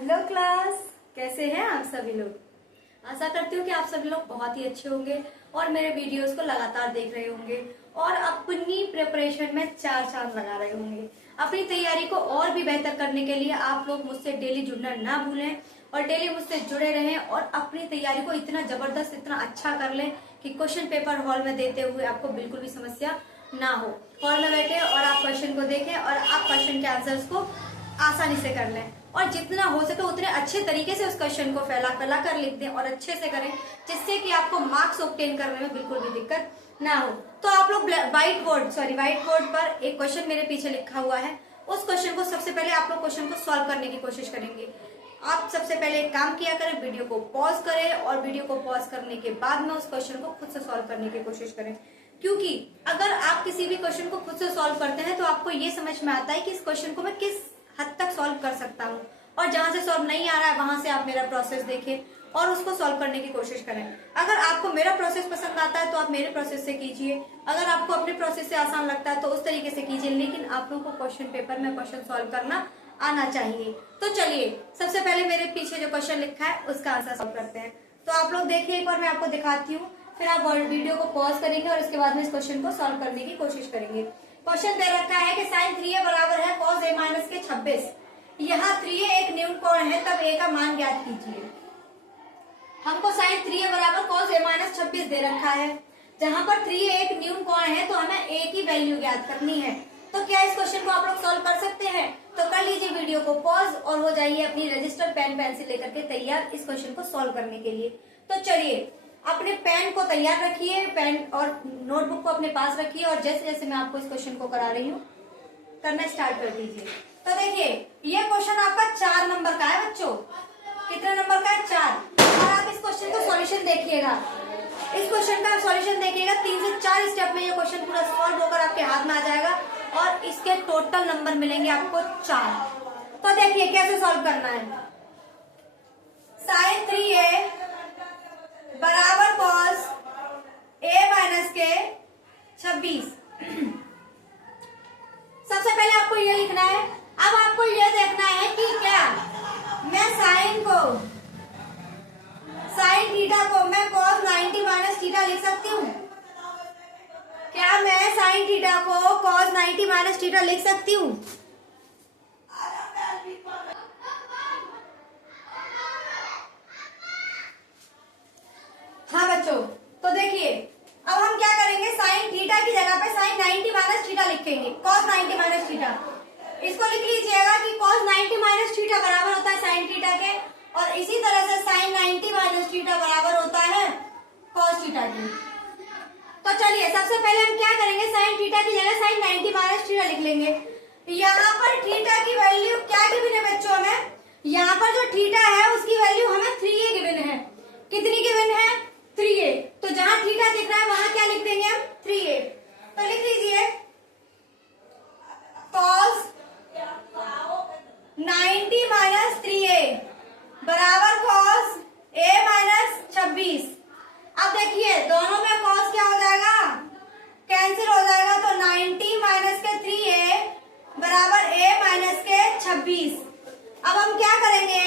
Hello class, कैसे हैं आप सभी लोग। आशा करती हूँ कि आप सभी लोग बहुत ही अच्छे होंगे और मेरे वीडियोस को लगातार देख रहे होंगे और अपनी प्रिपरेशन में चार चांद लगा रहे होंगे। अपनी तैयारी को और भी बेहतर करने के लिए आप लोग मुझसे डेली जुड़ना ना भूलें और डेली मुझसे जुड़े रहें और अपनी तैयारी को इतना जबरदस्त, इतना अच्छा कर लें कि क्वेश्चन पेपर हॉल में देते हुए आपको बिल्कुल भी समस्या ना हो। हॉल में बैठे और आप क्वेश्चन को देखें और आप क्वेश्चन के आंसर्स को आसानी से कर लें और जितना हो सके उतने अच्छे तरीके से उस क्वेश्चन को फैला कर लिख दें और अच्छे से करें, जिससे कि आपको मार्क्स ऑब्टेन करने में बिल्कुल भी दिक्कत ना हो। तो आप लोग व्हाइट बोर्ड पर एक क्वेश्चन मेरे पीछे लिखा हुआ है, उस क्वेश्चन को सबसे पहले आप लोग क्वेश्चन को सॉल्व करने की कोशिश करेंगे। आप सबसे पहले एक काम किया करें, वीडियो को पॉज करें और वीडियो को पॉज करने के बाद में उस क्वेश्चन को खुद से सॉल्व करने की कोशिश करें, क्योंकि अगर आप किसी भी क्वेश्चन को खुद से सॉल्व करते हैं तो आपको ये समझ में आता है कि इस क्वेश्चन को मैं किस हद तक सॉल्व कर सकता हूँ, और जहां से सॉल्व नहीं आ रहा है वहां से आप मेरा प्रोसेस देखें और उसको सॉल्व करने की कोशिश करें। अगर आपको मेरा प्रोसेस पसंद आता है तो आप मेरे प्रोसेस से कीजिए, अगर आपको अपने प्रोसेस से आसान लगता है तो उस तरीके से कीजिए, लेकिन आप लोगों को क्वेश्चन पेपर में क्वेश्चन सॉल्व करना आना चाहिए। तो चलिए सबसे पहले मेरे पीछे जो क्वेश्चन लिखा है उसका आंसर सॉल्व करते हैं। तो आप लोग देखिए, एक बार मैं आपको दिखाती हूँ, फिर आप वीडियो को पॉज करेंगे और इसके बाद में इस क्वेश्चन को सॉल्व करने की कोशिश करेंगे। क्वेश्चन दे रखा है कि sin 3a बराबर है cos a माइनस के 26। यहाँ 3a एक न्यून कोण है, तब a का मान ज्ञात कीजिए। हमको sin 3a बराबर cos a माइनस 26 दे रखा है, जहां पर 3a एक न्यून कोण है तो हमें a की वैल्यू ज्ञात करनी है। तो क्या इस क्वेश्चन को आप लोग सॉल्व कर सकते हैं? तो कर लीजिए वीडियो को पॉज और हो जाइए अपनी रजिस्टर पेन पेंसिल लेकर के तैयार इस क्वेश्चन को सॉल्व करने के लिए। तो चलिए अपने पेन को तैयार रखिए, पेन और नोटबुक को अपने पास रखिए और जैसे जैसे मैं आपको इस क्वेश्चन को करा रही हूँ करना स्टार्ट कर दीजिए। तो देखिए ये क्वेश्चन आपका 4 नंबर का है बच्चों। कितने नंबर का है? 4। और आप इस क्वेश्चन का सॉल्यूशन देखिएगा, इस क्वेश्चन का सॉल्यूशन देखिएगा, 3 से 4 स्टेप में ये क्वेश्चन पूरा सॉल्व होकर आपके हाथ में आ जाएगा और इसके टोटल नंबर मिलेंगे आपको 4। तो देखिए कैसे सॉल्व करना है। sin 3a बराबर cos a माइनस के 26। सबसे पहले आपको ये लिखना है। अब आपको ये देखना है कि क्या मैं sin थीटा को मैं cos 90 माइनस थीटा लिख सकती हूँ? क्या मैं sin थीटा को cos 90 माइनस थीटा लिख सकती हूँ? हाँ बच्चों, तो देखिए अब हम क्या करेंगे, sin थीटा की जगह पे sin 90 माइनस थीटा लिखेंगे, cos 90 माइनस थीटा। इसको लिख लीजिएगा कि cos 90 माइनस थीटा बराबर होता है sin थीटा के, और इसी तरह से sin 90 माइनस थीटा बराबर होता है cos थीटा के। तो चलिए सबसे पहले हम क्या करेंगे, sin थीटा की जगह sin 90 माइनस थीटा लिख लेंगे। यहाँ पर थीटा की वैल्यू क्या गिवन है बच्चों हमें? यहाँ पर जो थीटा है उसकी वैल्यू हमें 3a गिवन है। कितनी गिवन है? 3a। तो जहां थीटा दिख रहा है वहां क्या लिख देंगे हम? 3a। तो लिख लीजिए cos 90 माइनस 3a बराबर cos a माइनस 26। अब देखिए दोनों में cos क्या हो जाएगा? कैंसिल हो जाएगा, तो 90 माइनस के 3a बराबर a माइनस के 26। अब हम क्या करेंगे,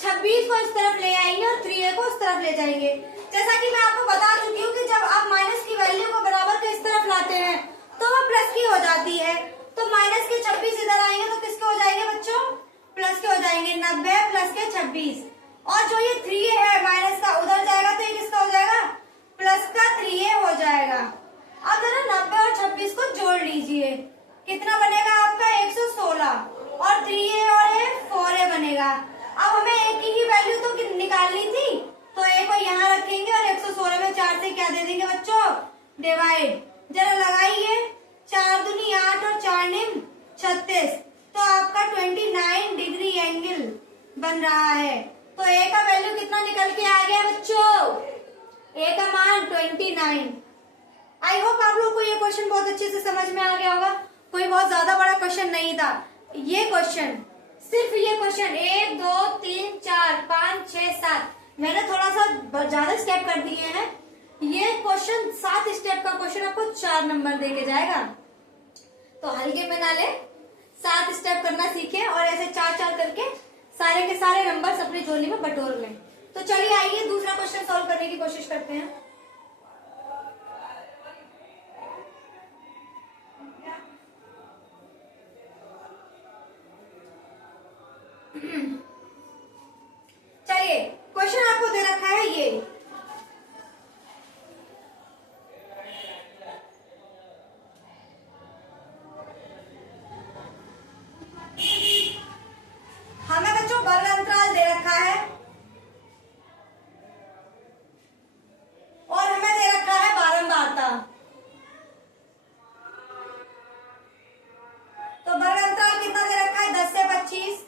26 को इस तरफ ले आएंगे और 3a को उस तरफ ले जाएंगे। जैसा कि मैं आपको बता चुकी हूँ कि जब आप माइनस की वैल्यू को बराबर के इस तरफ लाते हैं तो वह प्लस की हो जाती है। तो माइनस के 26 इधर आएंगे तो किसके हो जाएंगे बच्चों? प्लस के हो जाएंगे। 90 प्लस के 26, और जो ये 3a है माइनस का उधर जाएगा तो ये किसका हो जाएगा? प्लस का 3a हो जाएगा। अब जरा 90 और 26 को जोड़ लीजिए, कितना बनेगा आपका? 116, और 3a और ये 4a बनेगा। अब हमें एक ही वैल्यू तो निकालनी थी, तो a को यहाँ रखेंगे और 116 में 4 से क्या दे देंगे बच्चों? डिवाइड। जरा लगाइए, 4 दूनी 8 और 4 निम 36, तो आपका 29 डिग्री एंगल बन रहा है। तो a का वैल्यू कितना निकल के आ गया बच्चों? a का मान 29। आई होप आप लोग को ये क्वेश्चन बहुत अच्छे से समझ में आ गया होगा। कोई बहुत ज्यादा बड़ा क्वेश्चन नहीं था ये क्वेश्चन, सिर्फ ये क्वेश्चन 1 2 3 4 5 6 7, मैंने थोड़ा सा ज्यादा स्टेप कर दिए हैं। ये क्वेश्चन 7 स्टेप का क्वेश्चन आपको 4 नंबर दे के जाएगा, तो हल्के में ना ले, 7 स्टेप करना सीखे और ऐसे 4 4 करके सारे के सारे नंबर्स अपनी झोली में बटोर लें। तो चलिए आइए दूसरा क्वेश्चन सॉल्व करने की कोशिश करते हैं। चलिए क्वेश्चन आपको दे रखा है ये, हमें बच्चों वर्ग अंतराल दे रखा है और हमें दे रखा है बारंबारता। तो वर्ग अंतराल कितना दे रखा है? 10 से 25,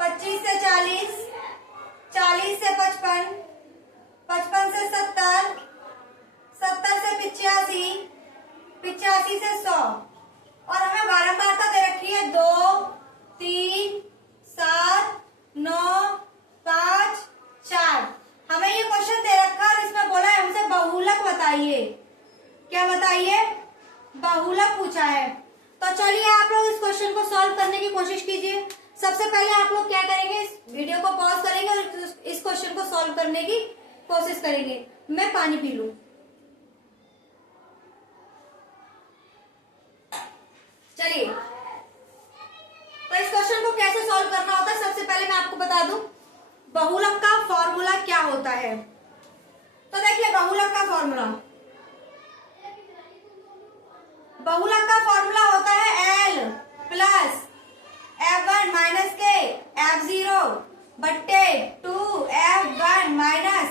25 से 40, 40 से 55, 55 से 70, 70 से 85, 85 से 100 और हमें बारंबारता दे रखी है 2, 3, 7, 9, 5, 4। हमें ये क्वेश्चन दे रखा है और इसमें बोला है हमसे बहुलक बताइए। क्या बताइए? बहुलक पूछा है। तो चलिए आप लोग इस क्वेश्चन को सॉल्व करने की कोशिश कीजिए। सबसे पहले आप लोग क्या करेंगे, इस वीडियो को पॉज करेंगे और इस क्वेश्चन को सॉल्व करने की कोशिश करेंगे। मैं पानी पी लूं। चलिए तो इस क्वेश्चन को कैसे सॉल्व करना होता है, सबसे पहले मैं आपको बता दूं बहुलक का फॉर्मूला क्या होता है। तो देखिए बहुलक का फॉर्मूला, बहुलक का फॉर्मूला होता है L प्लस F1 माइनस के F0 बट्टे 2F1 minus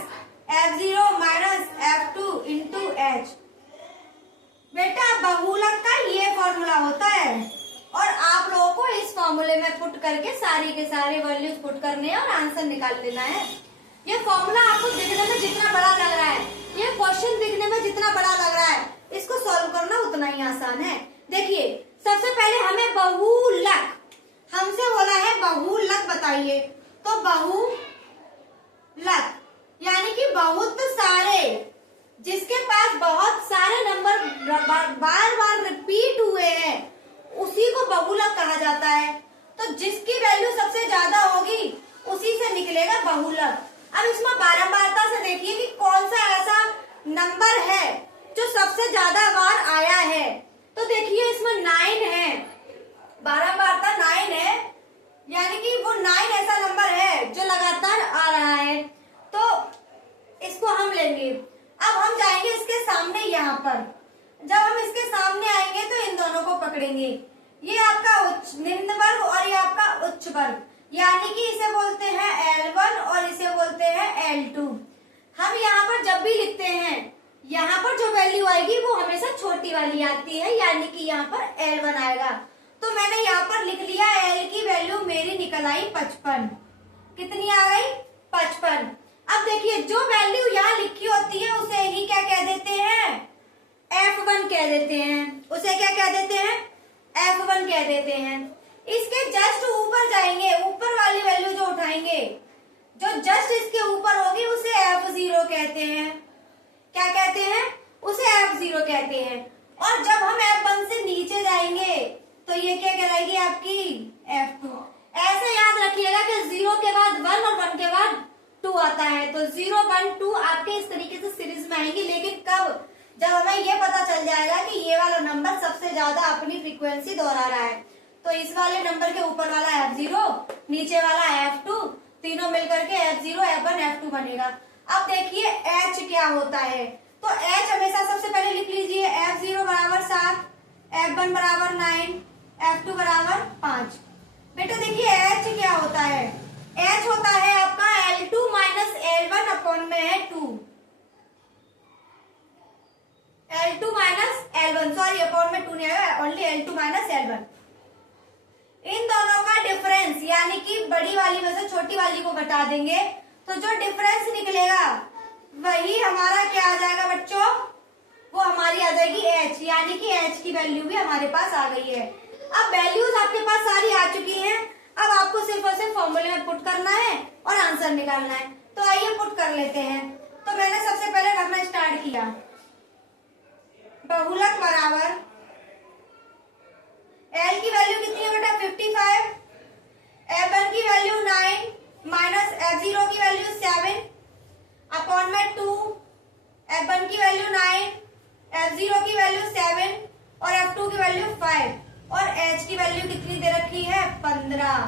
F0 minus F2 into H। बेटा बहुलक का ये फॉर्मूला होता है और आप लोगों को इस फॉर्मूले में पुट करके सारी के सारे वैल्यूज पुट करने हैं और आंसर निकाल लेना है। ये फॉर्मूला आपको दिखने में जितना बड़ा लग रहा है, ये क्वेश्चन दिखने में जितना बड़ा लग रहा है, इसको सॉल्व करना उतना ही आसान है। देखिए सबसे पहले हमें बहुलक, हमसे बोला है बहुलक बताइए। तो बहुलक यानी कि बहुत सारे, जिसके पास बहुत सारे नंबर बार बार रिपीट हुए हैं उसी को बहुलक कहा जाता है। तो जिसकी वैल्यू सबसे ज्यादा होगी उसी से निकलेगा बहुलक। अब इसमें बारंबारता से देखिए कि कौन सा ऐसा नंबर है जो सबसे ज्यादा बार आया है। तो देखिए इसमें 9 है, बारंबारता 9 है, यानी कि वो 9 ऐसा नंबर है जो लगातार आ रहा है। तो इसको हम लेंगे। अब हम जाएंगे इसके सामने, यहाँ पर जब हम इसके सामने आएंगे तो इन दोनों को पकड़ेंगे। ये आपका उच्च निम्न वर्ग और ये आपका उच्च वर्ग, यानी कि इसे बोलते हैं L1 और इसे बोलते हैं L2। हम यहाँ पर जब भी लिखते हैं, यहाँ पर जो वैल्यू आएगी वो हमेशा छोटी वाली आती है, यानी कि यहाँ पर L1 आएगा। तो मैंने यहाँ पर लिख लिया L की वैल्यू मेरी निकल आई 55। कितनी आ गई? 55। अब देखिए जो वैल्यू यहाँ लिखी होती है उसे ही क्या कह देते हैं? F1 कह देते हैं। उसे क्या कह देते हैं? F1 कह देते हैं। इसके जस्ट ऊपर जाएंगे, ऊपर वाली वैल्यू जो उठाएंगे, जो जस्ट इसके ऊपर होगी उसे F0 कहते हैं। क्या कहते हैं? उसे F0 कहते हैं। और जब हम F1 से नीचे जाएंगे तो ये क्या कहलाएगी? आपकी F2। ऐसे याद रखिएगा कि 0 के बाद 1 और 1 के बाद 2 आता है। तो 0, 1, 2 आपके इस तरीके से सीरीज में आएंगी। लेकिन कब? जब हमें ये पता चल जाएगा कि ये वाला नंबर सबसे ज्यादा अपनी फ्रीक्वेंसी दोहरा रहा है। तो इस वाले नंबर के ऊपर वाला F0, नीचे वाला F2, तीनों मिलकर के F0, F1, F2 बनेगा। अब देखिए H क्या होता है। तो H हमेशा सबसे पहले लिख लीजिए, F0 बराबर 7, F1 बराबर 9, F2 बराबर 5। बेटा देखिए H क्या होता है? H होता है आपका L2 माइनस L1 अपॉन में है 2। L2 minus L1, sorry upon में 2 नहीं आएगा, ओनली L2 माइनस L1। इन दोनों का डिफरेंस, यानी कि बड़ी वाली में से छोटी वाली को घटा देंगे तो जो डिफरेंस निकलेगा वही हमारा क्या आ जाएगा बच्चों? वो हमारी आ जाएगी H, यानी कि H की वैल्यू भी हमारे पास आ गई है। अब वैल्यूज आपके पास सारी आ चुकी हैं। अब आपको सिर्फ और सिर्फ फॉर्मूले में पुट करना है और आंसर निकालना है। तो आइए पुट कर लेते हैं। तो मैंने सबसे पहले रखना स्टार्ट किया, बहुलक बराबर L की वैल्यू कितनी है बेटा? 55, F1 की वैल्यू 15।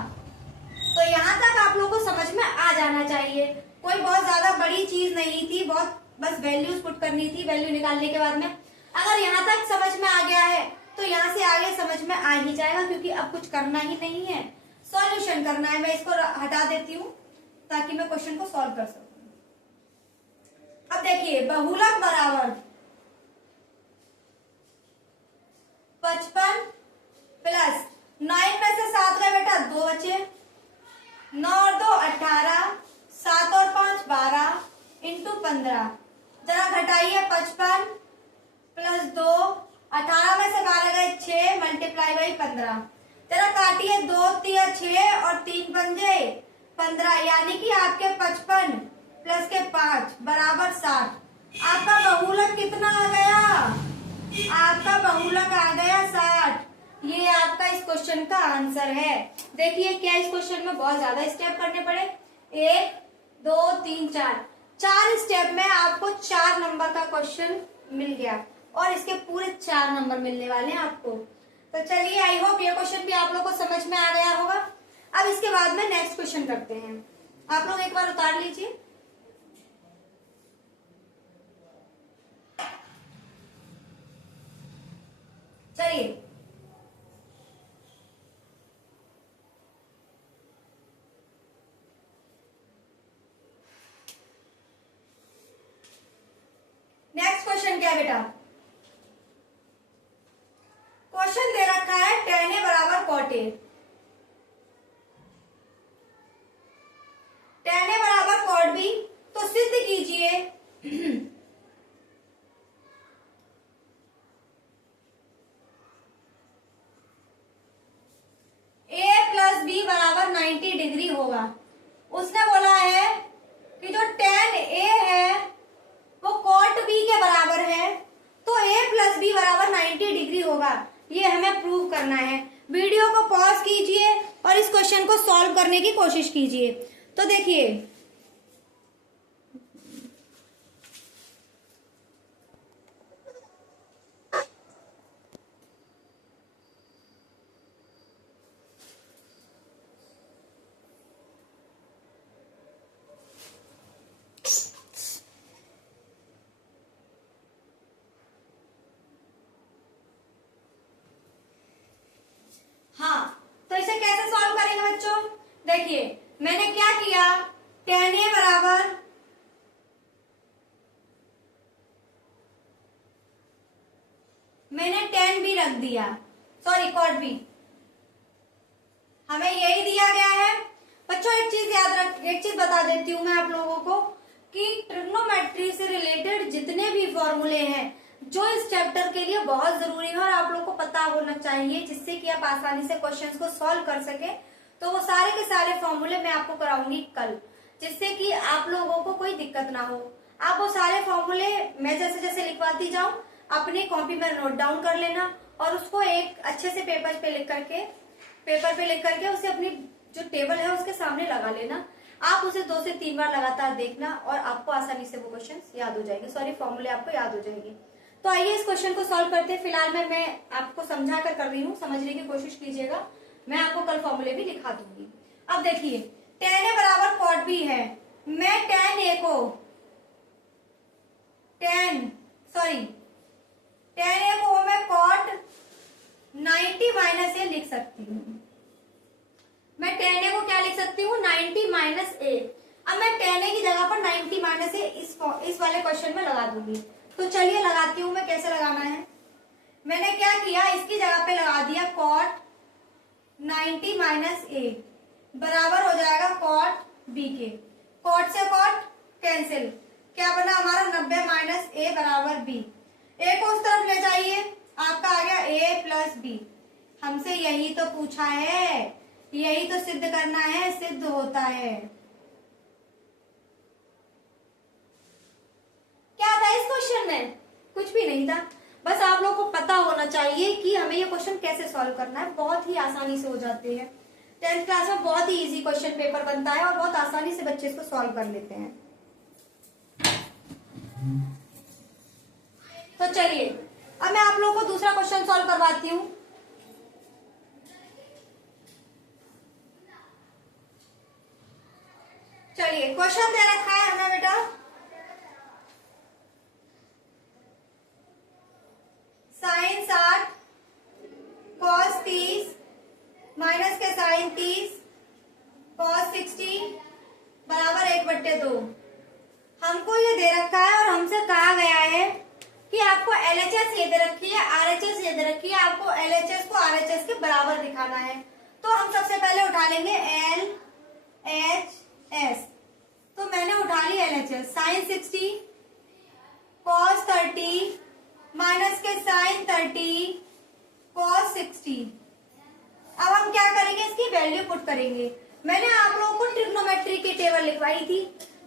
तो यहाँ तक आप लोगों को समझ में आ जाना चाहिए। कोई बहुत ज्यादा बड़ी चीज नहीं थी, बहुत बस वैल्यूज पुट करनी थी। वैल्यू निकालने के बाद में अगर यहाँ तक समझ में आ गया है तो यहाँ से आगे समझ में आ ही जाएगा, क्योंकि अब कुछ करना ही नहीं है, सॉल्यूशन करना है। मैं इसको हटा देती हूँ ताकि मैं क्वेश्चन को सॉल्व कर सकूं। अब देखिए, बहुलक बराबर 55 प्लस 9 में से 7 गए बेटा, 2 बचे, 9 और 2 18, 7 और 5 12 इंटू 15। जरा घटाइए, 55 प्लस 2, 18 में से 12 गए 6 मल्टीप्लाई बाई 15। जरा काटिए, 2 3 6 और 3 पंजे 15, यानी कि आपके 55 प्लस के 5 बराबर 60। आपका बहुलक कितना आ गया? आपका बहुलक आ गया 60। ये आपका इस क्वेश्चन का आंसर है। देखिए, क्या इस क्वेश्चन में बहुत ज्यादा स्टेप करने पड़े? 1 2 3 4 स्टेप में आपको 4 नंबर का क्वेश्चन मिल गया, और इसके पूरे 4 नंबर मिलने वाले हैं आपको। तो चलिए, आई होप ये क्वेश्चन भी आप लोग को समझ में आ गया होगा। अब इसके बाद में नेक्स्ट क्वेश्चन करते हैं। आप लोग एक बार उतार लीजिए। चलिए, नेक्स्ट क्वेश्चन क्या है बेटा? क्वेश्चन दे रखा है tan A बराबर cot A। tan A बराबर cot B, तो सिद्ध कीजिए A प्लस बी बराबर 90 डिग्री होगा। उसने बोला है कि जो tan A है वो cot B के बराबर है, तो A प्लस बी बराबर 90 डिग्री होगा। ये हमें प्रूव करना है। वीडियो को पॉज कीजिए और इस क्वेश्चन को सॉल्व करने की कोशिश कीजिए। तो देखिए, तो इसे कैसे सॉल्व करेंगे बच्चों? देखिए, मैंने क्या किया, tan A बराबर मैंने tan B रख दिया, सॉरी cot B, हमें यही दिया गया है। बच्चों एक चीज बता देती हूँ मैं आप लोगों को कि ट्रिग्नोमेट्री से रिलेटेड जितने भी फॉर्मूले हैं जो इस चैप्टर के लिए बहुत जरूरी है और आप लोग को पता होना चाहिए, जिससे कि आप आसानी से क्वेश्चंस को सॉल्व कर सके, तो वो सारे के सारे फॉर्मूले मैं आपको कराऊंगी कल, जिससे कि आप लोगों को कोई दिक्कत ना हो। आप वो सारे फॉर्मूले मैं जैसे जैसे लिखवाती जाऊं अपनी कॉपी में नोट डाउन कर लेना, और उसको एक अच्छे से पेपर पे लिख करके उसे अपनी जो टेबल है उसके सामने लगा लेना। आप उसे 2 से 3 बार लगातार देखना और आपको आसानी से वो क्वेश्चंस याद हो जाएंगे, सॉरी फॉर्मूले आपको याद हो जाएंगे। तो आइए इस क्वेश्चन को सॉल्व करते हैं। फिलहाल मैं आपको समझा कर रही हूँ, समझने की कोशिश कीजिएगा। मैं आपको कल फॉर्मूले भी दिखा दूंगी। अब देखिए, tan A बराबर cot B है। मैं tan A को मैं cot 90 माइनस A लिख सकती हूँ। मैं tan A को क्या लिख सकती हूँ? 90 माइनस A। अब मैं tan A की जगह पर 90 माइनस A इस वाले क्वेश्चन में लगा दूंगी। तो चलिए लगाती हूँ मैं, कैसे लगाना है। मैंने क्या किया, इसकी जगह पे लगा दिया cot 90 माइनस A बराबर हो जाएगा cot B के। cot से cot कैंसिल, क्या बना हमारा 90 माइनस A बराबर B। A को उस तरफ ले जाइए, आपका आ गया A प्लस B। हमसे यही तो पूछा है, यही तो सिद्ध करना है, सिद्ध होता है। क्या था इस क्वेश्चन में? कुछ भी नहीं था, बस आप लोगों को पता होना चाहिए कि हमें ये क्वेश्चन कैसे सॉल्व करना है। बहुत ही आसानी से हो जाते हैं। 10th क्लास में बहुत ही इजी क्वेश्चन पेपर बनता है और बहुत आसानी से बच्चे इसको सॉल्व कर लेते हैं। तो चलिए, अब मैं आप लोगों को दूसरा क्वेश्चन सॉल्व करवाती हूँ। चलिए क्वेश्चन दे रखा है हमें बेटा, साइन 60 कॉस 30 माइनस के साइन 30 कॉस 60 बराबर 1/2। हमको ये दे रखा है और हमसे कहा गया है कि आपको LHS ये दे रखी है, RHS ये दे रखी है, आपको LHS को RHS के बराबर दिखाना है। तो हम सबसे पहले उठा लेंगे LHS। तो मैंने उठा ली LHS, साइन 60 कॉस 30 माइनस के साइन 30 कॉस 60। अब हम क्या करेंगे, इसकी वैल्यू पुट करेंगे। मैंने आप लोगों को ट्रिग्नोमेट्री की टेबल लिखवाई थी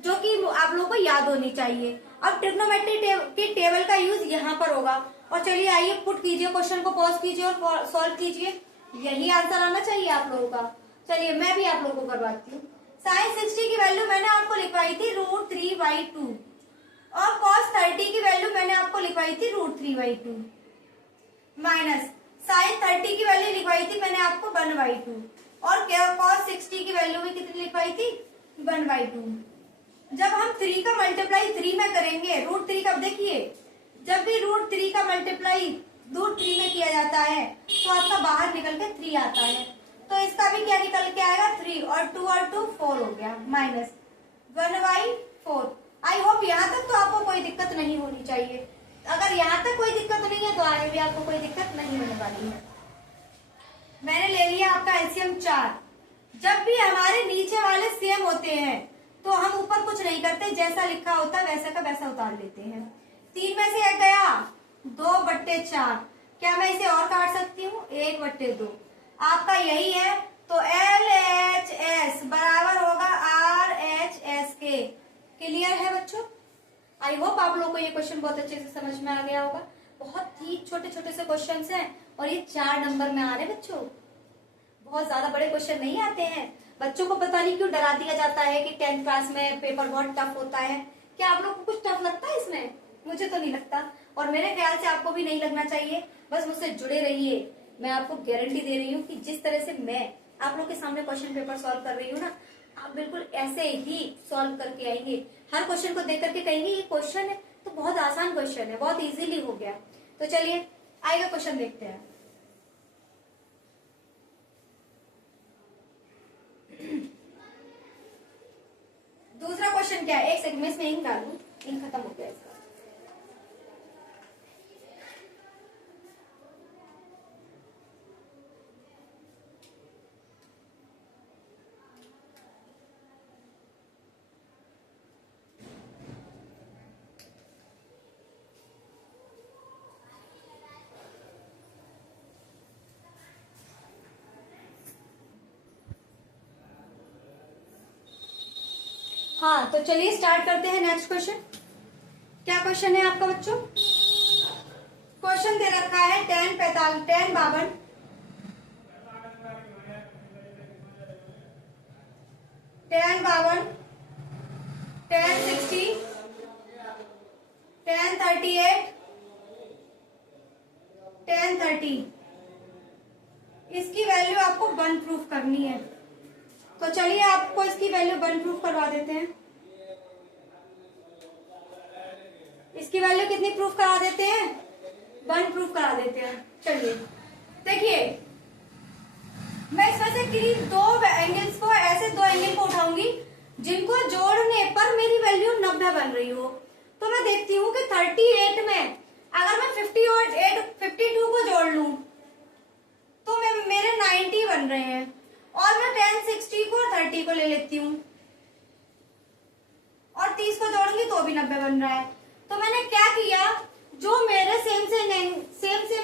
जो कि आप लोगों को याद होनी चाहिए। अब ट्रिग्नोमेट्री की टेबल का यूज यहाँ पर होगा। और चलिए आइए पुट कीजिए, क्वेश्चन को पॉज कीजिए और सॉल्व कीजिए, यही आंसर आना चाहिए आप लोगों का। चलिए मैं भी आप लोगों को करवाती हूँ। साइन 60 की वैल्यू मैंने आपको लिखवाई थी √3/2 और कॉस 30 की वैल्यू मैंने आपको लिखवाई थी √3/2 माइनस साइन 30 की वैल्यू लिखवाई थी मैंने आपको 1/2 और कॉस 60 की वैल्यू भी कितनी लिखवाई थी 1/2। जब हम 3 का मल्टीप्लाई 3 में करेंगे, √3 का देखिए जब भी √3 का मल्टीप्लाई √3 में किया जाता है तो आपका बाहर निकल के 3 आता है। तो इसका भी क्या निकल के आएगा 3 और 2 4 हो गया माइनस 1/4। आई होप यहाँ तक तो आपको कोई दिक्कत नहीं होनी चाहिए। अगर यहाँ तक कोई दिक्कत नहीं है तो आगे भी आपको कोई दिक्कत नहीं होने वाली है। मैंने ले लिया आपका एलसीएम 4। जब भी हमारे नीचे वाले सेम होते हैं तो हम ऊपर कुछ नहीं करते, जैसा लिखा होता है वैसा का वैसा उतार लेते हैं। 3 में से 1 गया 2/4। क्या मैं इसे और काट सकती हूँ 1/2। आपका यही है तो LHS बराबर होगा RHS के। क्लियर है बच्चों? आई होप आप लोगों को ये क्वेश्चन बहुत अच्छे से समझ में आ गया होगा। बहुत ही छोटे छोटे से क्वेश्चन हैं और ये 4 नंबर में आ रहे बच्चों, बहुत ज्यादा बड़े क्वेश्चन नहीं आते हैं। बच्चों को पता नहीं क्यों डरा दिया जाता है कि 10th क्लास में पेपर बहुत टफ होता है। क्या आप लोग को कुछ टफ लगता है इसमें? मुझे तो नहीं लगता और मेरे ख्याल से आपको भी नहीं लगना चाहिए। बस मुझसे जुड़े रहिए, मैं आपको गारंटी दे रही हूँ कि जिस तरह से मैं आप लोग के सामने क्वेश्चन पेपर सॉल्व कर रही हूँ ना, आप बिल्कुल ऐसे ही सॉल्व करके आएंगे। हर क्वेश्चन को देख करके कहेंगे ये क्वेश्चन है तो बहुत आसान क्वेश्चन है, बहुत इजीली हो गया। तो चलिए आएगा क्वेश्चन देखते हैं। दूसरा क्वेश्चन क्या है, एक सेकंड में इसमें इंक डालूं, इंक खत्म हो गया इसका। हाँ तो चलिए स्टार्ट करते हैं नेक्स्ट क्वेश्चन। क्या क्वेश्चन है आपका बच्चों? क्वेश्चन दे रखा है 10 52 10 52 10 52 10 60 10 38 10 30। इसकी वैल्यू आपको 1 प्रूफ करनी है। तो चलिए आपको इसकी वैल्यू 1 प्रूफ करवा देते हैं। इसकी वैल्यू कितनी प्रूफ करा देते हैं? 1 प्रूफ करा देते हैं। चलिए देखिए, मैं इसमें से किन्हीं 2 एंगल्स को, ऐसे 2 एंगल को उठाऊंगी जिनको जोड़ने पर मेरी वैल्यू 90 बन रही हो। तो मैं देखती हूँ कि 38 में अगर मैं 50 और 52 को जोड़ लूं तो मेरे 90 बन रहे हैं और मैं 10 60 को 30 को ले लेती हूँ और 30 को जोड़ूंगी तो भी 90 बन रहा है। तो मैंने क्या किया, जो मेरे सेम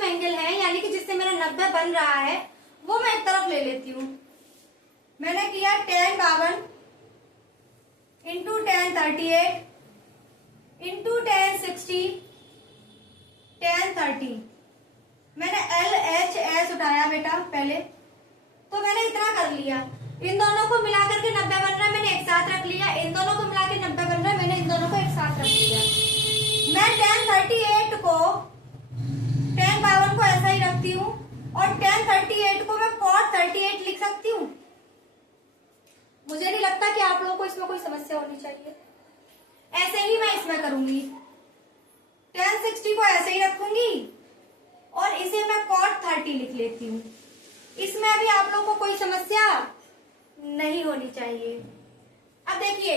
एंगल है यानी कि जिससे मेरा 90 बन रहा है वो मैं एक तरफ ले लेती हूँ। मैंने किया 10 52 इंटू 10 38 इंटू 10 60 10 30। मैंने LHS उठाया बेटा पहले, तो मैंने इतना कर लिया। इन दोनों को मिलाकर के 90 बन रहा है, मैंने एक साथ रख लिया। इन दोनों को मिला के 90 बन रहा है, मैंने इन दोनों को एक साथ रख लिया। मैं 10 38 को 10 52 को ऐसा ही रखती हूँ और 10 38 को मैं cos 38 लिख सकती हूँ। मुझे नहीं लगता कि आप लोगों को इसमें कोई समस्या होनी चाहिए। ऐसे ही मैं इसमें करूंगी, tan 60 को ऐसे ही रखूंगी और इसे मैं cot 30 लिख लेती हूँ। इसमें अभी आप लोगों को कोई समस्या नहीं होनी चाहिए। अब देखिए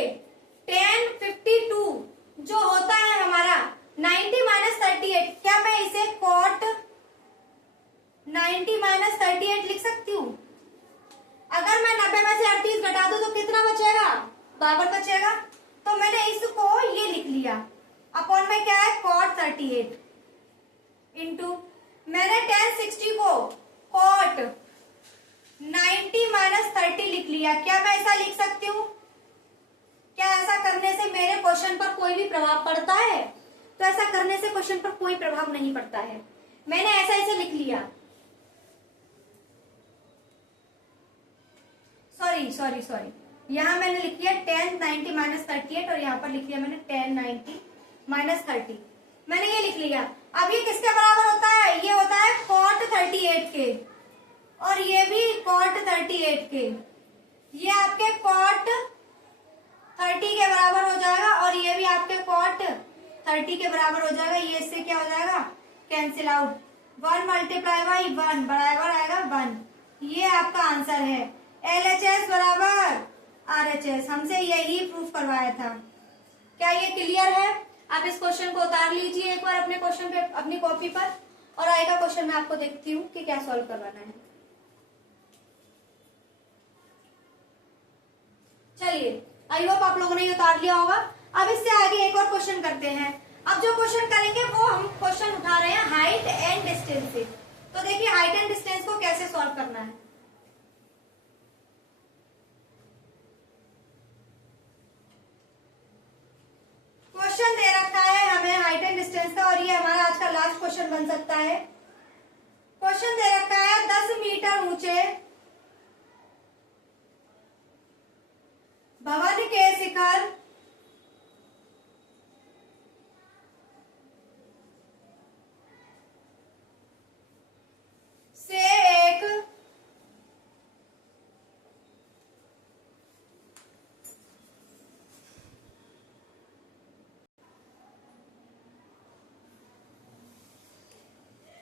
tan 52 जो होता है हमारा 90 माइनस 38, क्या मैं इसे cot 90 माइनस 38 लिख सकती हूँ? अगर मैं 90 में से 38 घटा दूं तो कितना बचेगा? 52 बचेगा। तो मैंने इसको ये लिख लिया, अपॉन में क्या है cot 38 इंटू मैंने tan 60 को cot 90 माइनस 30 लिख लिया। क्या मैं ऐसा लिख सकती हूँ? क्या ऐसा करने से मेरे क्वेश्चन पर कोई भी प्रभाव पड़ता है? तो ऐसा करने से क्वेश्चन पर कोई प्रभाव नहीं पड़ता है। मैंने ऐसा ऐसे लिख लिया, सॉरी यहाँ मैंने लिख लिया tan 90 माइनस 38 और यहाँ पर लिख लिया मैंने tan 90 माइनस 30। मैंने ये लिख लिया। अब ये किसके बराबर होता है? ये होता है cot 38 के, और ये भी cot 38 के। ये आपके cot 30 के बराबर हो जाएगा और ये भी आपके cot 30 के बराबर हो जाएगा। ये इससे क्या हो जाएगा? Cancel out. 1 मल्टीप्लाई बाई 1 बराबर आएगा 1। ये आपका आंसर है। LHS बराबर RHS, हमसे यही प्रूफ करवाया था। क्या ये क्लियर है? आप इस क्वेश्चन को उतार लीजिए एक बार अपने क्वेश्चन पे, अपनी कॉपी पर, और आएगा क्वेश्चन मैं आपको देखती हूँ कि क्या सॉल्व करवाना है। चलिए, आई होप आप लोगों ने ये उतार लिया होगा। अब इससे आगे एक और क्वेश्चन करते हैं। अब जो क्वेश्चन करेंगे वो हम क्वेश्चन उठा रहे हैं हाइट एंड डिस्टेंस से। तो देखिए हाइट एंड डिस्टेंस को कैसे सॉल्व करना है। क्वेश्चन दे रखा है हमें हाइट एंड डिस्टेंस का, और ये हमारा आज का लास्ट क्वेश्चन बन सकता है। क्वेश्चन दे रखा है 10 मीटर ऊंचे भवन के शिखर से एक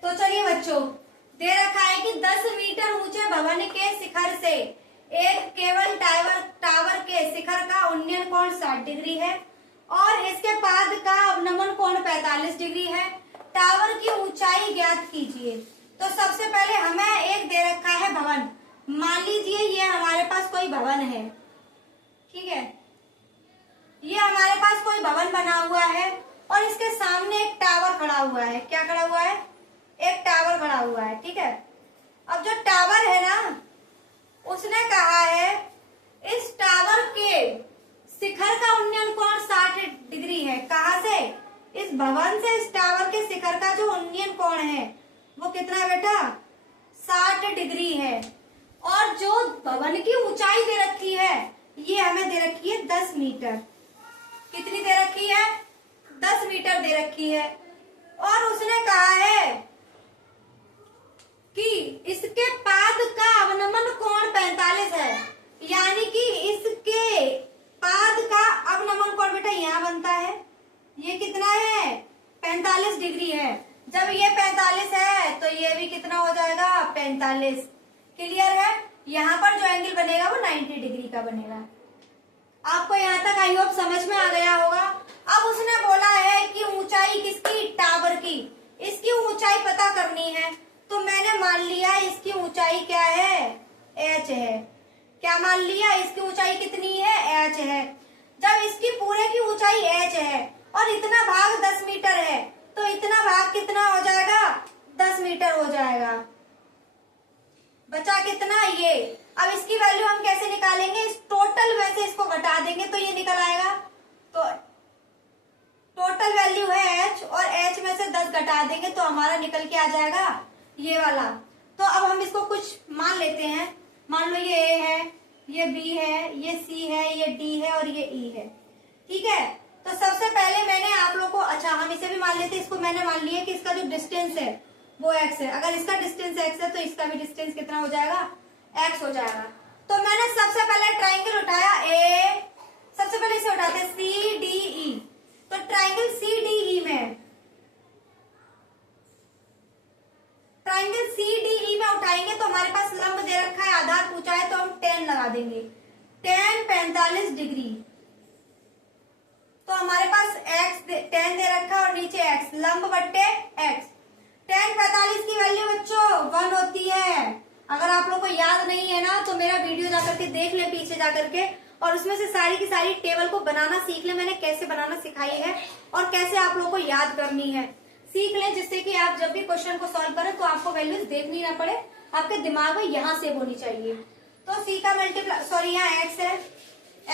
तो चलिए बच्चों, दे रखा है कि 10 मीटर ऊंचे भवन के शिखर से एक केबल टावर के शिखर का उन्नयन कोण 60 डिग्री है और इसके पाद का अवनमन कोण 45 डिग्री है। टावर की ऊंचाई ज्ञात कीजिए। तो सबसे पहले हमें एक दे रखा है भवन। मान लीजिए ये हमारे पास कोई भवन है, ठीक है, ये हमारे पास कोई भवन बना हुआ है और इसके सामने एक टावर खड़ा हुआ है। क्या खड़ा हुआ है? एक टावर खड़ा हुआ है, ठीक है। अब जो टावर है ना, उसने कहा है इस टावर के शिखर का उन्नयन कोण 60 डिग्री है। कहां से? इस भवन से इस टावर के शिखर का जो उन्नयन कोण है वो कितना है बेटा? 60 डिग्री है। और जो भवन की ऊंचाई दे रखी है ये हमें दे रखी है 10 मीटर। कितनी दे रखी है? 10 मीटर दे रखी है। और उसने कहा है कि इसके पाद का अवनमन कोण 45 है, यानी कि इसके पाद का अवनमन कोण बेटा यहाँ बनता है। ये कितना है? 45 डिग्री है। जब ये 45 है तो ये भी कितना हो जाएगा? 45। क्लियर है? यहाँ पर जो एंगल बनेगा वो 90 डिग्री का बनेगा। आपको यहाँ तक आई होप समझ में आ गया होगा। अब उसने बोला है कि ऊंचाई किसकी? टावर की। इसकी ऊंचाई पता करनी है, तो मैंने मान लिया इसकी ऊंचाई क्या है? h है। क्या मान लिया? इसकी ऊंचाई कितनी है? h है। जब इसकी पूरे की ऊंचाई h है और इतना भाग 10 मीटर है, तो इतना भाग कितना हो जाएगा? 10 मीटर हो जाएगा। बचा कितना? ये। अब इसकी वैल्यू हम कैसे निकालेंगे? इस टोटल में से इसको घटा देंगे तो ये निकल आएगा। तो टोटल वैल्यू है h और h में से 10 घटा देंगे तो हमारा निकल के आ जाएगा ये वाला। तो अब हम इसको कुछ मान लेते हैं। मान लो ये A है, ये B है, ये C है, ये D है और ये E है, ठीक है। तो सबसे पहले मैंने आप लोग को, अच्छा हम इसे भी मान लेते हैं। इसको मैंने मान लिया कि इसका जो डिस्टेंस है वो x है। अगर इसका डिस्टेंस x है तो इसका भी डिस्टेंस कितना हो जाएगा? x हो जाएगा। तो मैंने सबसे पहले ट्राइंगल उठाया A, सबसे पहले इसे उठाते हैं सी डी ई, तो ट्राइंगल सी डी ई में, ट्राइंगल सी डी ई में उठाएंगे तो हमारे पास लंब दे रखा है, आधार पूछा है, तो हम tan लगा देंगे। tan 45 डिग्री, तो हमारे पास tan दे रखा है और नीचे x, लंब बट्टे x। tan 45 की वैल्यू बच्चों 1 होती है। अगर आप लोग को याद नहीं है ना तो मेरा वीडियो जाकर के देख ले पीछे जाकर के, और उसमें से सारी की सारी टेबल को बनाना सीख ले, मैंने कैसे बनाना सिखाई है और कैसे आप लोग को याद करनी है सीख ले, जिससे कि आप जब भी क्वेश्चन को सॉल्व करें तो आपको वैल्यूज देखनी ना पड़े, आपके दिमाग में यहाँ से होनी चाहिए। तो c का मल्टीप्लाई, सॉरी यहाँ x है,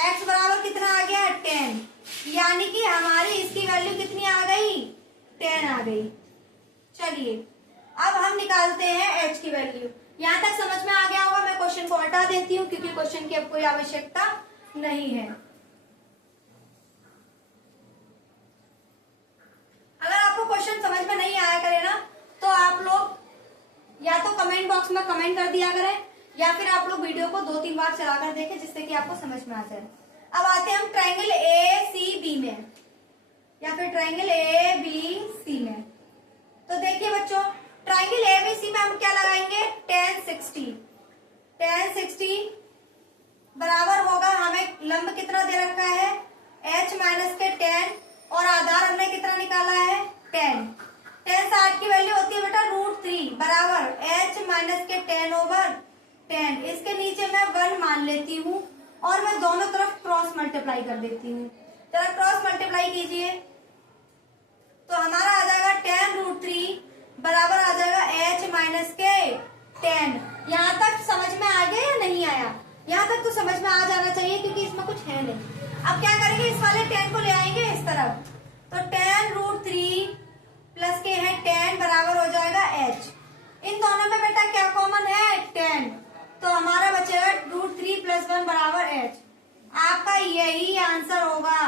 x बराबर कितना आ गया 10, यानी कि हमारी इसकी वैल्यू कितनी आ गई 10 आ गई। चलिए अब हम निकालते हैं h की वैल्यू। यहाँ तक समझ में आ गया होगा, मैं क्वेश्चन को हटा देती हूँ क्योंकि क्वेश्चन की अब कोई आवश्यकता नहीं है। अगर आपको क्वेश्चन समझ में नहीं आया करे ना तो आप लोग या तो कमेंट बॉक्स में कमेंट कर दिया करें, या फिर आप लोग वीडियो को 2-3 बार चलाकर देखें जिससे कि आपको समझ में आ जाए। अब आते हैं हम ट्राइंगल ए सी बी में, या फिर ट्राइंगल ए बी सी में। तो देखिए बच्चों, ट्राइंगल ए बी सी में हम क्या लगाएंगे tan 60, tan 60 बराबर होगा, हमें लंब कितना दे रखा है h माइनस के tan, और आधार हमने कितना निकाला है 10। tan 60 की वैल्यू होती है बेटा √3 बराबर h माइनस के tan ओवर 10। इसके नीचे मैं 1 मान लेती हूँ और मैं दोनों तरफ क्रॉस मल्टीप्लाई कर देती हूँ। जरा क्रॉस मल्टीप्लाई कीजिए तो हमारा आ जाएगा tan √3 बराबर आ जाएगा h माइनस के 10। यहाँ तक समझ में आ गया या नहीं आया? यहाँ तक तो समझ में आ जाना चाहिए क्योंकि इसमें कुछ है नहीं। अब क्या करेंगे, इस वाले 10 को ले आएंगे इस तरफ, तो tan √3 प्लस के है 10 बराबर हो जाएगा h। इन दोनों में बेटा क्या कॉमन है 10, तो हमारा बचेगा √3 + 1 बराबर h। आपका यही आंसर होगा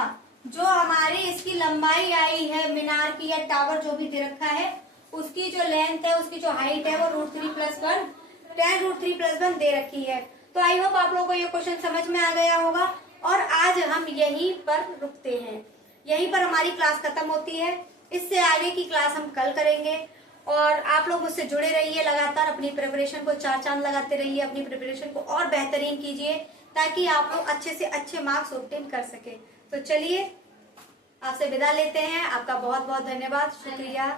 जो हमारी इसकी लंबाई आई है मीनार की या टावर जो भी दे रखा है, उसकी जो लेंथ है, उसकी जो हाइट है वो √3 + 1 tan √3 + 1 दे रखी है। तो आई होप आप लोगों को ये क्वेश्चन समझ में आ गया होगा, और आज हम यहीं पर रुकते हैं, यहीं पर हमारी क्लास खत्म होती है। इससे आगे की क्लास हम कल करेंगे, और आप लोग मुझसे जुड़े रहिए, लगातार अपनी प्रिपरेशन को 4 चांद लगाते रहिए, अपनी प्रिपरेशन को और बेहतरीन कीजिए ताकि आप लोग अच्छे से अच्छे मार्क्स ऑब्टेन कर सके। तो चलिए आपसे विदा लेते हैं, आपका बहुत बहुत धन्यवाद, शुक्रिया।